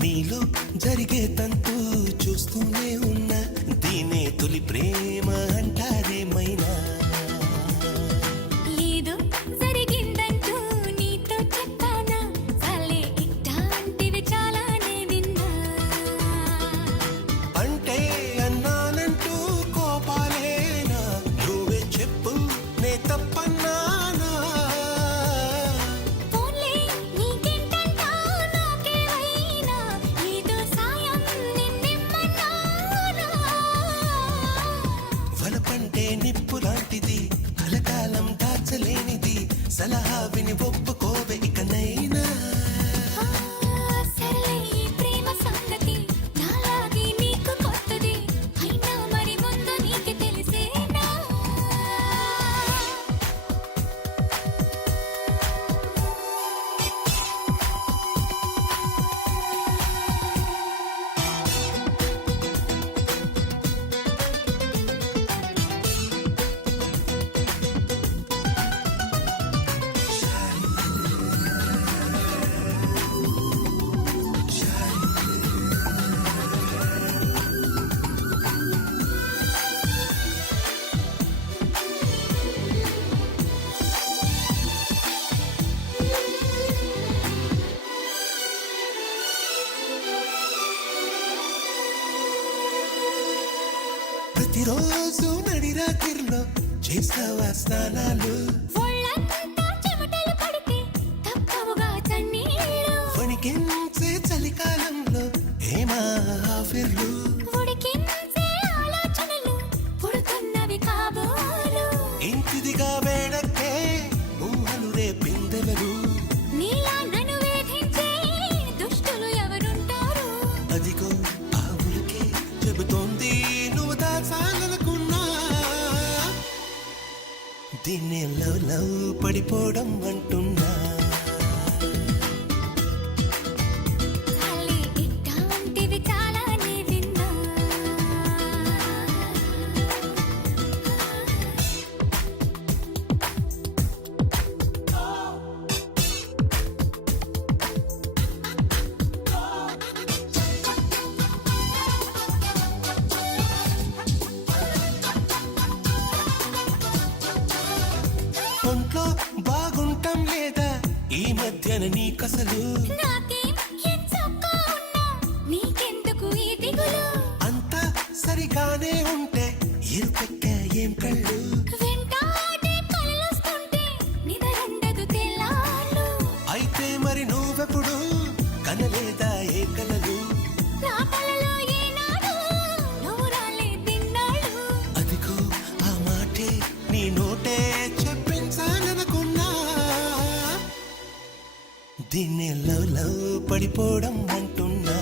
నీలో జరిగే తంతు చూస్తూనే ఉన్నా, దీనే తొలి ప్రేమ అంటారేమైనా. ఏదో జరిగిందంటూ నీతో చెప్పానా, చాలే ఇట్లాంటివి చాలానే విన్నా. అంటే అన్నానంటూ కోపాలేనా, నువ్వే చెప్పు నే తప్పన్నానా. పోన్లే నీకేంటంట నాకేమైనా, ఏదో సాయం నిన్నిమ్మన్నానా. వలపంటే నిప్పు లాంటిది, కలకాలం దాచలేనిది, సలహా విని ఒప్పుకోవే ఇకనైనా. సర్లే ఈ ప్రేమ సంగతి నాలాగే నీకు కొత్తది, అయినా మరి ముందు నీకు తెలిసేనా. ప్రతిరోజు నడిరాత్రిలో చేస్తావా స్నానాలు, ఒళ్ళంతా చెమటలు పడితే తప్పవుగా చన్నీళ్ళు. వణికించే చలికాలంలో ఏమా ఆఫర్లు, ఉడికించే ఆలోచనలు పుడుతున్నవి కాబోలు. ఇంటిదిగా వేడక్కే ఊహలు రేపిందెవరు, నీలా నన్ను వేధించే దుష్టులు ఎవరుంటారు. అదిగో ఆ ఉలికే చెబుతోంది నువ్వు దాచాలనుకున్నా. దీన్ని లవ్ పడిపోవడం అంటున్నా. చాలే ఇట్లాంటివి చాలానే విన్నా. ఒంట్లో బాగుంటాం లేదా ఈ మధ్యన నీకసలు, నాకేం ఎంచక్కా ఉన్నా నీకెందుకు ఈ దిగులు. అంతా సరిగానే ఉంటే ఇరుపెక్క ఏం కళ్ళు. వెంటాడే కలలొస్తుంటే నిదరుండదు తెల్లార్లు. అయితే మరి నువ్వెప్పుడు కనలేదా ఏ కలలు, నా కలలో ఏనాడు నువ్వు రాలేదిన్నాడు. అదిగో ఆ మాటే నీ నోటే చెప్పించాలనుకున్నా. దీన్ని లవ్ పడిపోవడం అంటున్నా.